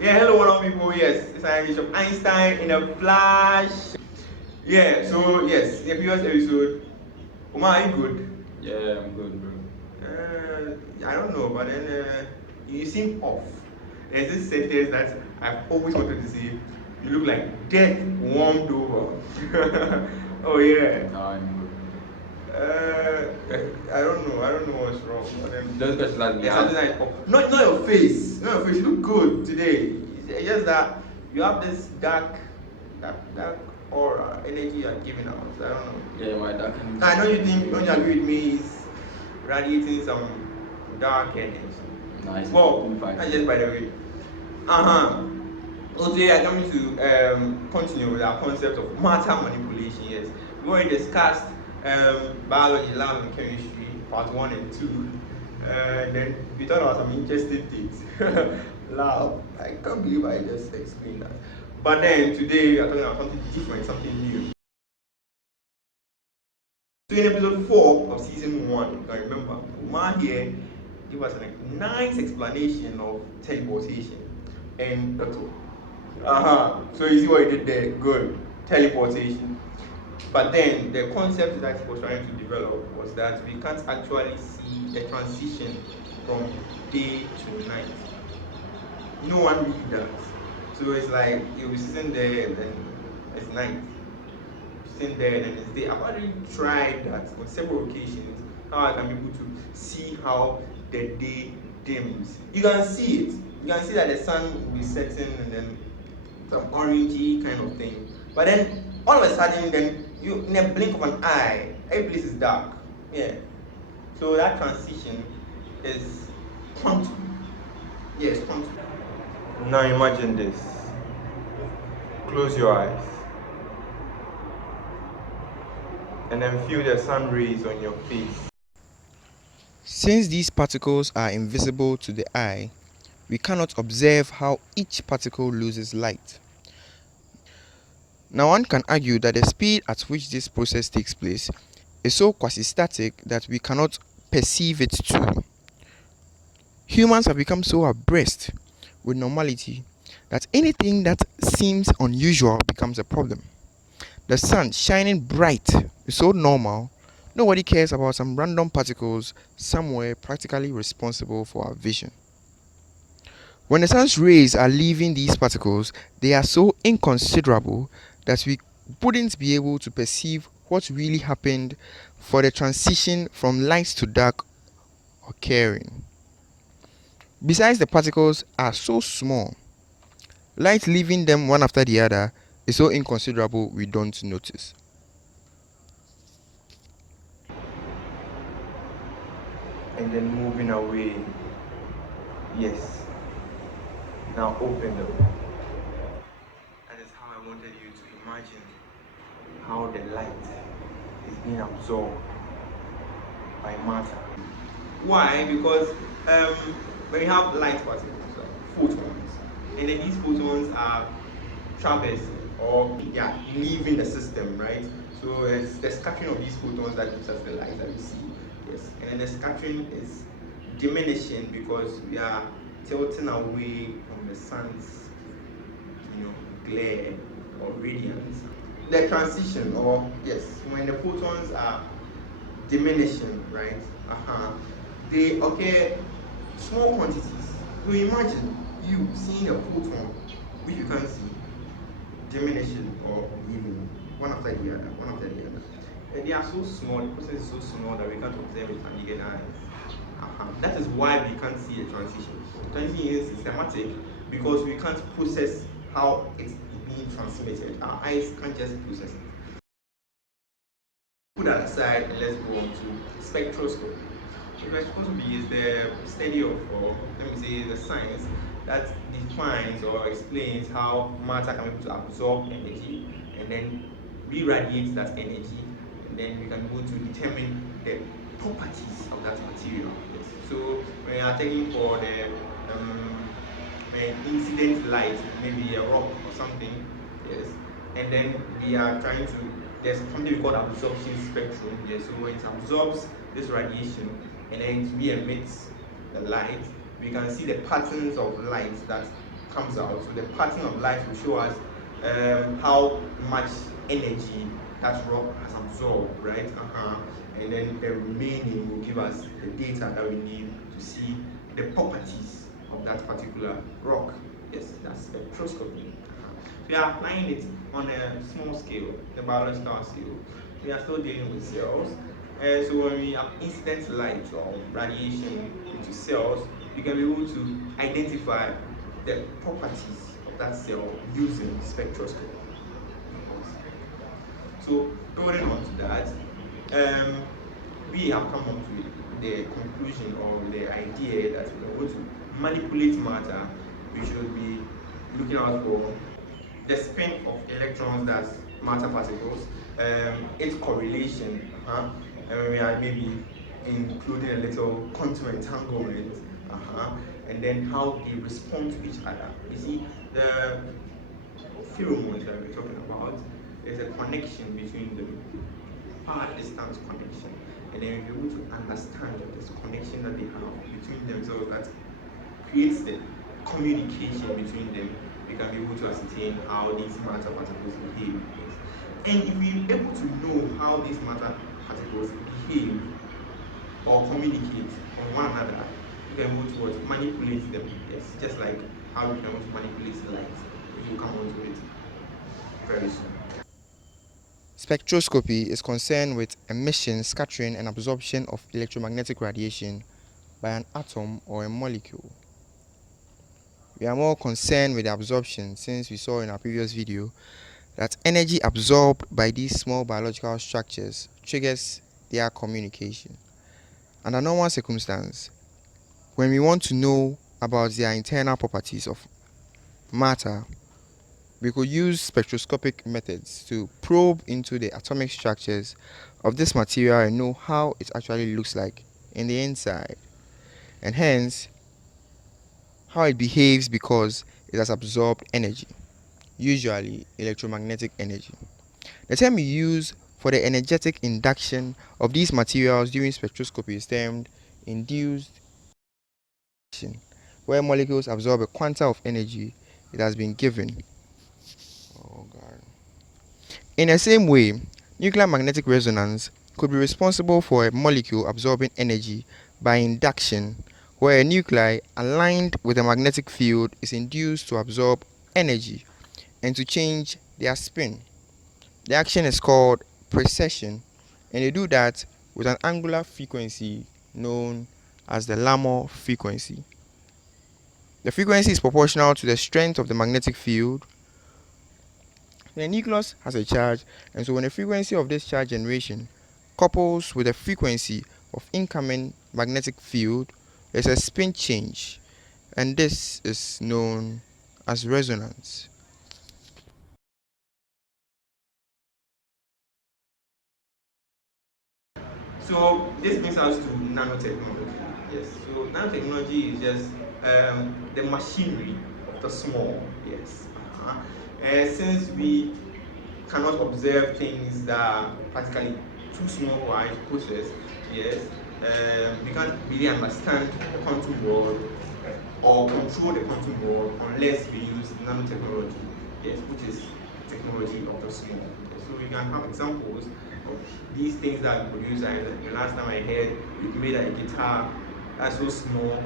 Yeah, hello, one of people. Yes, it's an image of Einstein in a flash. Yeah, so yes, in the previous episode, Omar, are you good? Yeah, I'm good, bro. I don't know, but then you seem off. There's this sentence that I've always wanted to say. You look like death warmed over. Oh yeah. Now I'm good. I don't know. I don't know what's wrong. But Those then questions like me there's something ask. like not your face. Not your face. You look good today. It's just that you have this dark aura energy you're giving out. I don't know. Yeah, my dark energy. I know you think, don't you agree with me, is radiating some dark energy. Nice. Well, Fine. that's just by the way. Uh-huh. So today I'm coming to continue with our concept of matter manipulation. Yes, we already discussed biology, lab, and chemistry, part 1 and 2. Then we thought about some interesting things. Lab, I can't believe I just explained that. But then today we are talking about something different, something new. So in episode 4 of season 1, you can remember, Umar here gave us a nice explanation of teleportation. And so you see what he did there? Good. Teleportation. But then the concept that he was trying to develop was that we can't actually see the transition from day to night. No one really does. So it's like you'll be sitting there and then it's night. Sitting there and then it's day. I've already tried that on several occasions. How I can be able to see how the day dims. You can see it. You can see that the sun will be setting and then some orangey kind of thing. But then all of a sudden, then you in a blink of an eye, every place is dark. Yeah. So that transition is quantum. Yes, quantum. Now imagine this. Close your eyes. And then feel the sun rays on your face. Since these particles are invisible to the eye, we cannot observe how each particle loses light. Now one can argue that the speed at which this process takes place is so quasi-static that we cannot perceive it too. Humans have become so abreast with normality that anything that seems unusual becomes a problem. The sun shining bright is so normal, nobody cares about some random particles somewhere practically responsible for our vision. When the sun's rays are leaving these particles, they are so inconsiderable that we wouldn't be able to perceive what really happened for the transition from light to dark occurring. Besides, the particles are so small, light leaving them one after the other is so inconsiderable we don't notice. And then moving away. Yes. Now open them. That is how I wanted you to imagine how the light is being absorbed by matter. Why? Because when you have light particles, photons, and then these photons are traversing or leaving the system, right? So it's the scattering of these photons that gives us the light that we see. Yes, and then the scattering is diminishing because we are tilting away from the sun's, glare or radiance. The transition, or yes, when the photons are diminishing, right? They occur small quantities. So imagine you seeing a photon which you can't see diminishing or leaving one after the other, one after the other. And they are so small, the process is so small that we can't observe it with the naked eyes. That is why we can't see a transition. Transition is systematic because we can't process how it's being transmitted. Our eyes can't just process it. Put that aside and let's go on to spectroscopy. Spectroscopy is the study of, or let me say, the science that defines or explains how matter can be able to absorb energy and then re-radiate that energy, and then we can go to determine the properties of that material. Yes. So when you are taking for the incident light, maybe a rock or something, yes, and then we are trying to, there's something we call absorption spectrum. Yes, so when it absorbs this radiation and then it re-emits the light, we can see the patterns of light that comes out. So the pattern of light will show us how much energy that rock has absorbed, right? And then the remaining will give us the data that we need to see the properties of that particular rock. Yes, that's spectroscopy. We are applying it on a small scale, the biological scale. We are still dealing with cells. So when we have incident light or radiation into cells, we can be able to identify the properties of that cell using spectroscopy. So building on to that, we have come up with the conclusion or the idea that if we want to manipulate matter, we should be looking out for the spin of electrons, that's matter particles, its correlation, and we are maybe including a little quantum entanglement, and then how they respond to each other. You see, the pheromones that we're talking about, there's a connection between them, far distance connection, and then we're able to understand this connection that they have between themselves that creates the communication between them. We can be able to ascertain how these matter particles behave. And if we're able to know how these matter particles behave or communicate on one another, we can be able to manipulate them. Yes, just like how we can also manipulate light, which will come onto it very soon. Spectroscopy is concerned with emission, scattering, and absorption of electromagnetic radiation by an atom or a molecule. We are more concerned with the absorption since we saw in our previous video that energy absorbed by these small biological structures triggers their communication. Under normal circumstance, when we want to know about their internal properties of matter, we could use spectroscopic methods to probe into the atomic structures of this material and know how it actually looks like in the inside, and hence how it behaves because it has absorbed energy, usually electromagnetic energy. The term we use for the energetic induction of these materials during spectroscopy is termed induced induction, where molecules absorb a quanta of energy it has been given. Oh God. In the same way, nuclear magnetic resonance could be responsible for a molecule absorbing energy by induction, where a nuclei aligned with a magnetic field is induced to absorb energy and to change their spin. The action is called precession, and they do that with an angular frequency known as the Larmor frequency. The frequency is proportional to the strength of the magnetic field. The nucleus has a charge, and so when the frequency of this charge generation couples with the frequency of incoming magnetic field, there's a spin change, and this is known as resonance. So this brings us to nanotechnology. Yes. So nanotechnology is just the machinery of the small. Yes. Since we cannot observe things that are practically too small for our process, yes, we can't really understand the quantum world or control the quantum world unless we use nanotechnology, yes, which is technology of the small. Yes. So we can have examples of these things that we produce. And the last time I heard, we made a guitar that's so small,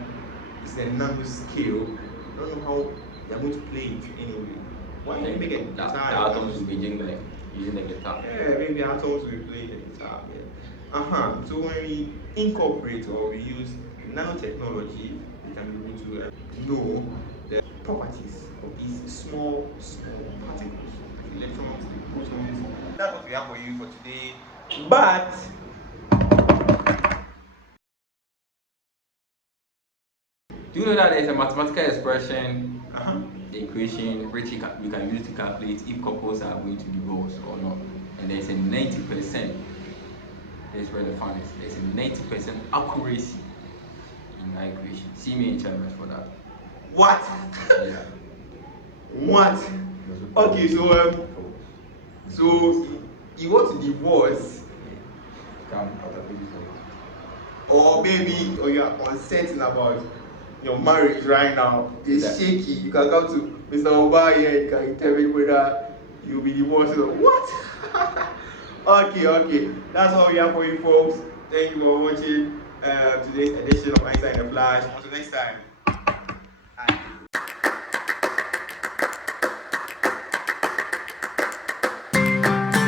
it's a nano scale. I don't know how they're going to play it anyway. Why don't you make a guitar? The atoms will begin by using the guitar. Yeah, maybe atoms will play the guitar. Yeah. So when we incorporate or we use nanotechnology, we can be able to know the properties of these small particles, the electrons, the protons. That's what we have for you for today. But Do you know that there's a mathematical expression, uh-huh. the equation, which we can use to calculate if couples are going to divorce or not? And there's a 90%, that's where the fun is, there's a 90% accuracy in that equation. See me in chambers for that. What? Yeah. What? Okay, so you want to divorce, Come, I'll take it for you. or maybe, or you are uncertain about your marriage right now is Exactly. shaky, you can come to Mr. Oba here, you can tell me whether you'll be divorced or what? Okay, that's all we have for you folks. Thank you for watching today's edition of Einstein in the Flash. Until next time.